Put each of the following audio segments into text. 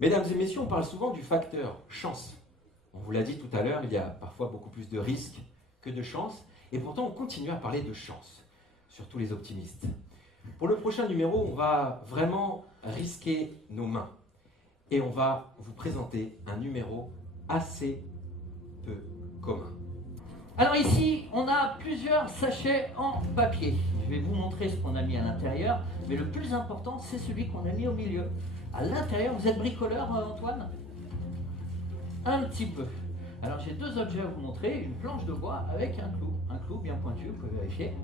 Mesdames et messieurs, on parle souvent du facteur chance. On vous l'a dit tout à l'heure, il y a parfois beaucoup plus de risques que de chance, et pourtant on continue à parler de chance, surtout les optimistes. Pour le prochain numéro, on va vraiment risquer nos mains, et on va vous présenter un numéro assez peu commun. Alors ici, on a plusieurs sachets en papier. Je vais vous montrer ce qu'on a mis à l'intérieur, mais le plus important, c'est celui qu'on a mis au milieu. À l'intérieur, vous êtes bricoleur, Antoine? Un petit peu. Alors j'ai deux objets à vous montrer, une planche de bois avec un clou bien pointu, vous pouvez vérifier.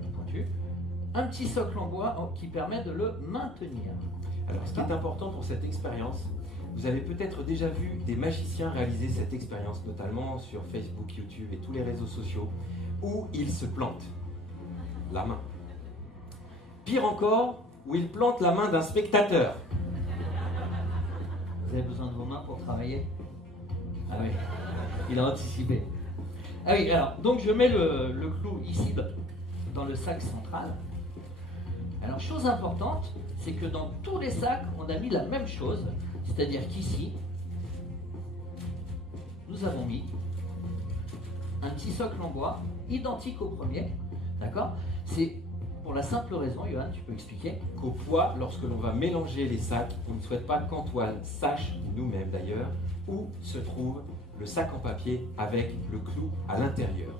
Bien pointu. Un petit socle en bois qui permet de le maintenir. Alors ce qui est important pour cette expérience, vous avez peut-être déjà vu des magiciens réaliser cette expérience, notamment sur Facebook, YouTube et tous les réseaux sociaux, où ils se plantent la main. Pire encore, où ils plantent la main d'un spectateur. Vous avez besoin de vos mains pour travailler? Ah oui, il a anticipé. Ah oui, alors, donc je mets le clou ici dans le sac central. Alors, chose importante, c'est que dans tous les sacs, on a mis la même chose. C'est-à-dire qu'ici, nous avons mis un petit socle en bois, identique au premier. D'accord? C'est pour la simple raison, Johan, tu peux expliquer? Qu'au poids, lorsque l'on va mélanger les sacs, on ne souhaite pas qu'Antoine sache, nous-mêmes d'ailleurs, où se trouve le sac en papier avec le clou à l'intérieur.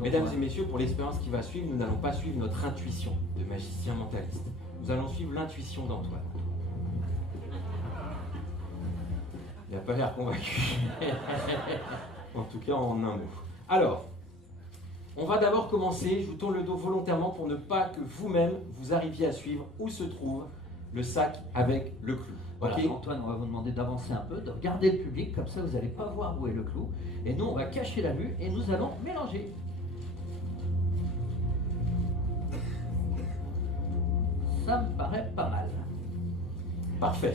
Mesdames et messieurs, pour l'expérience qui va suivre, nous n'allons pas suivre notre intuition de magicien mentaliste. Nous allons suivre l'intuition d'Antoine. Il n'a pas l'air convaincu. En tout cas, en un mot. Alors, on va d'abord commencer, je vous tourne le dos volontairement pour ne pas que vous-même, vous arriviez à suivre où se trouve le sac avec le clou. Voilà, Okay. Antoine, on va vous demander d'avancer un peu, de regarder le public, comme ça vous n'allez pas voir où est le clou. Et nous, on va cacher la vue et nous allons mélanger. Ça me paraît pas mal. Parfait.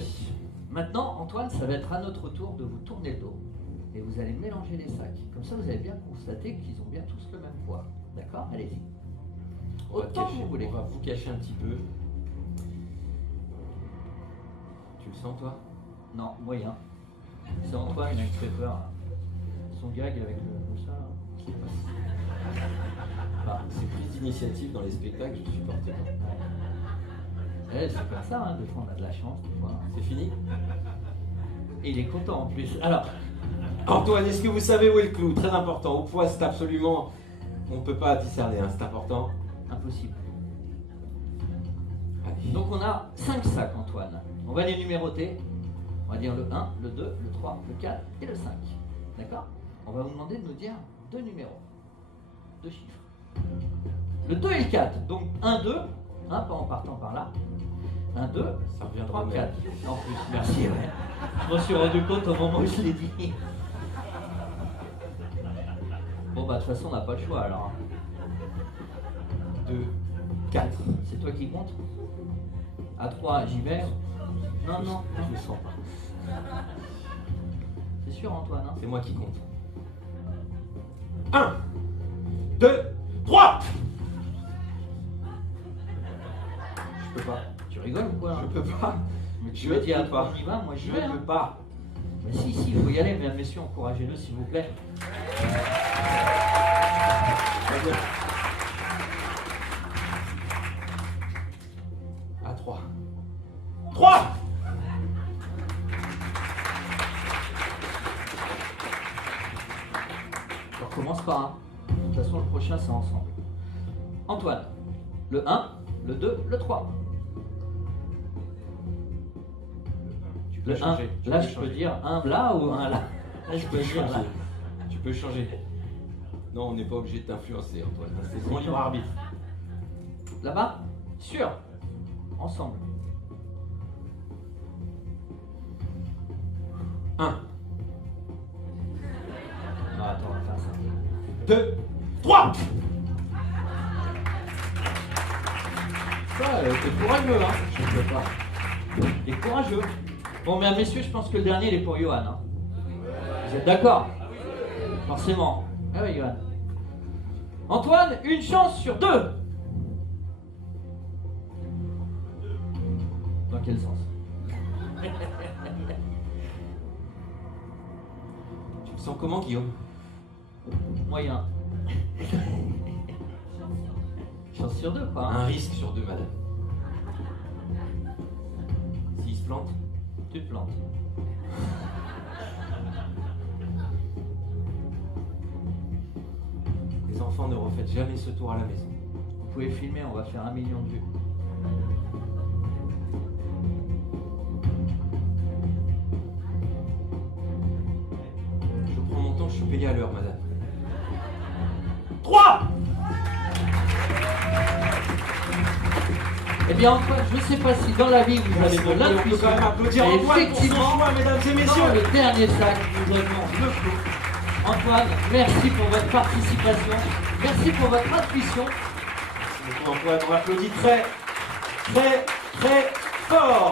Maintenant, Antoine, ça va être à notre tour de vous tourner le dos et vous allez mélanger les sacs. Comme ça, vous allez bien constater qu'ils ont bien tous le même poids. D'accord? Allez-y. Autant que vous voulez. On va vous cacher un petit peu. Tu le sens, toi? Non, moyen. C'est Antoine qui fait peur. Son gag avec le ça. C'est prise d'initiative dans les spectacles, je supporte pas. Ouais, c'est comme ça, hein, des fois on a de la chance, des fois. C'est fini? Et il est content en plus. Alors, Antoine, est-ce que vous savez où est le clou? Très important. Au poids, c'est absolument... On ne peut pas discerner, hein, c'est important. impossible. Allez. Donc on a 5 sacs, Antoine. On va les numéroter. On va dire le 1, le 2, le 3, le 4 et le 5. D'accord? On va vous demander de nous dire 2 numéros. 2 chiffres. Le 2 et le 4. Donc 1, 2. Pas en partant par là. 1, 2, Ça reviendra 3, au 4. même. En plus, merci. Ouais. Je me suis rendu compte au moment où je l'ai dit. Bon bah de toute façon on n'a pas le choix alors. 2, 4. C'est toi qui compte? À 3, j'y vais. Non, non, Je le sens pas. c'est sûr Antoine. Hein? C'est moi qui compte. 1, 2, 3. Je peux pas. Tu rigoles ou quoi? Je peux pas. Mais Je tu me dis à peux toi, pas. on y va, moi j'y Je vais. ne Hein. peux pas. Mais si, il faut y aller, mesdames, messieurs, encouragez-le s'il vous plaît. Très bien. À 3. 3. On recommence pas. Hein. De toute façon, le prochain, c'est ensemble. Antoine, le 1, le 2, le 3. Tu peux Le 1, changer. Tu là peux je peux changer. dire un là ou un là. Là je Tu peux peux dire là. changer. Tu peux changer. Non, on n'est pas obligé de t'influencer, Antoine. C'est ton libre arbitre. Là-bas? Sûr. Ensemble. 1, Non, attends, on va faire ça. 2, 3. T'es courageux, hein? Je ne peux pas. T'es courageux. Bon, mesdames, messieurs, je pense que le dernier, il est pour Johan. Hein. Vous êtes d'accord? Forcément. Ah oui, Johan. Antoine, une chance sur 2. Dans quel sens? Tu te sens comment, Guillaume? Moyen. Chance sur deux, quoi. Un risque sur deux, madame. S'il se plante, Tu te plantes. les enfants ne refaites jamais ce tour à la maison. Vous pouvez filmer, on va faire 1 million de vues. Je prends mon temps, je suis payé à l'heure, madame. 3. Eh bien, Antoine, je ne sais pas si dans la vie vous avez de On peut l'intuition. quand même applaudir mais Antoine pour son effectivement, choix, mesdames et dans messieurs. le dernier sac, nous avons le flot. Antoine, merci pour votre participation. Merci pour votre intuition. Merci beaucoup, Antoine. On applaudit très, très, très fort.